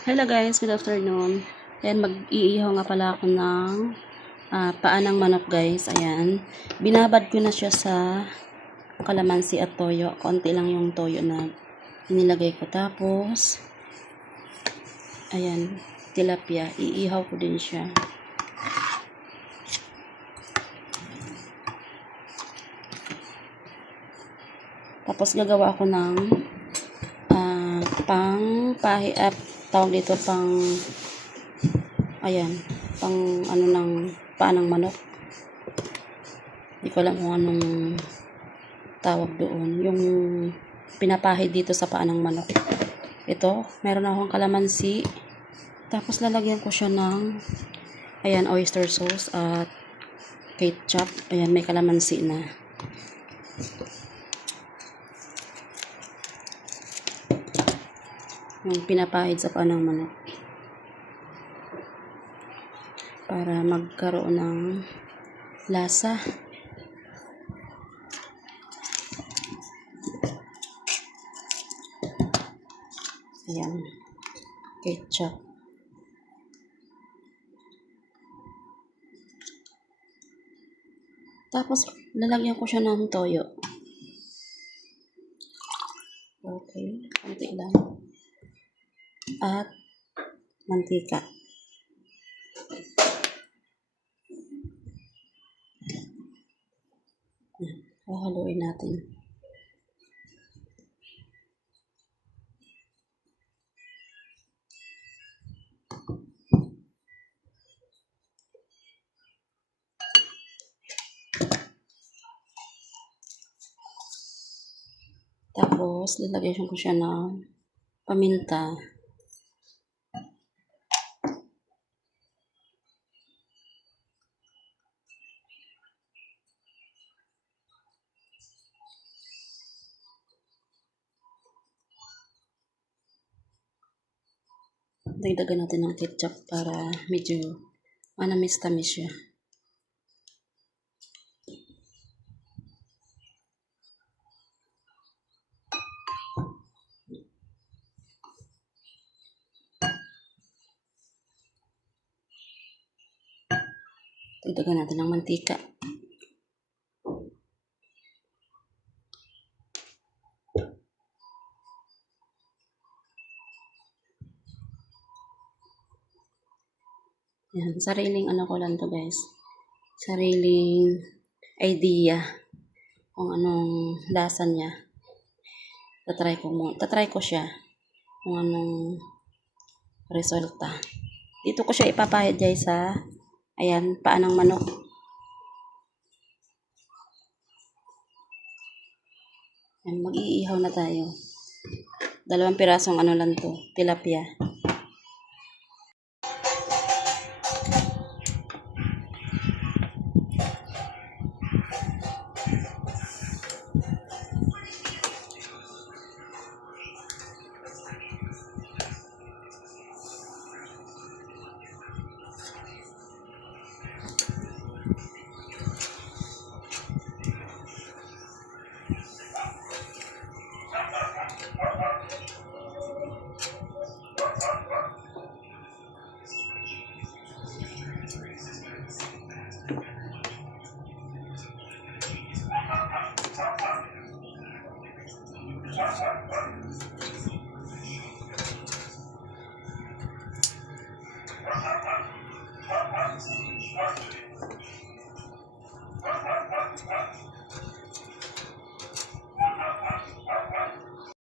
Hello guys, good afternoon. Ayan, mag-iihaw nga pala ako ng paa ng manok guys. Ayan, binabad ko na siya sa kalamansi at toyo. Konti lang yung toyo na inilagay ko. Tapos, ayan, tilapia. Iihaw ko din siya. Tapos gagawa ako ng tawag dito ayan, ano ng paa ng manok. Hindi ko alam kung anong tawag doon. Yung pinapahid dito sa paa ng manok. Ito, meron akong kalamansi. Tapos lalagyan ko siya ng ayan, oyster sauce at ketchup. Ayan, may kalamansi na. Yung pinapahid sa paa ng manok para magkaroon ng lasa. Ayan, ketchup. Tapos lalagyan ko siya ng toyo. Okay, konti lang. At mantika. Hahaluin natin. Tapos lalagyan ko siya ng paminta. Dagdagan natin ng ketchup para medyo manamis-tamis siya. Dagdagan natin ng mantika. Yan, sariling ano ko lang to guys. Sariling idea kung anong lasa niya. Tatry ko siya kung anong resulta. Dito ko siya ipapahid guys sa ayan, paa ng manok. Yan, mag-iihaw na tayo. 2 pirasong ano lang to, tilapia.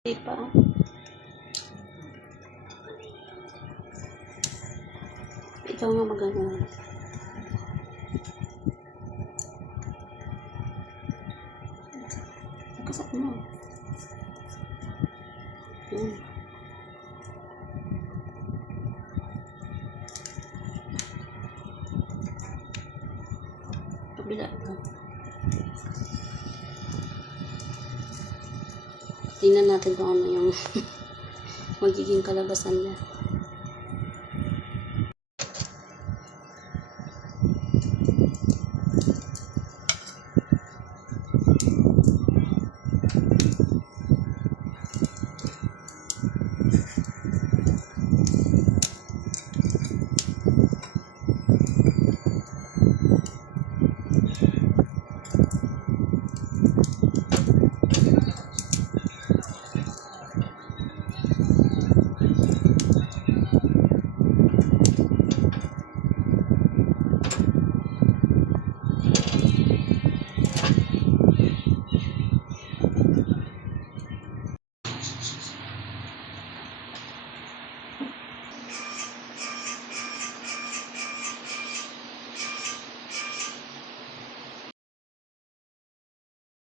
Pa. Ikaw nga magano. Kasap mo. Kabila pa. Tingnan natin kung ano yung magiging kalabasan niya.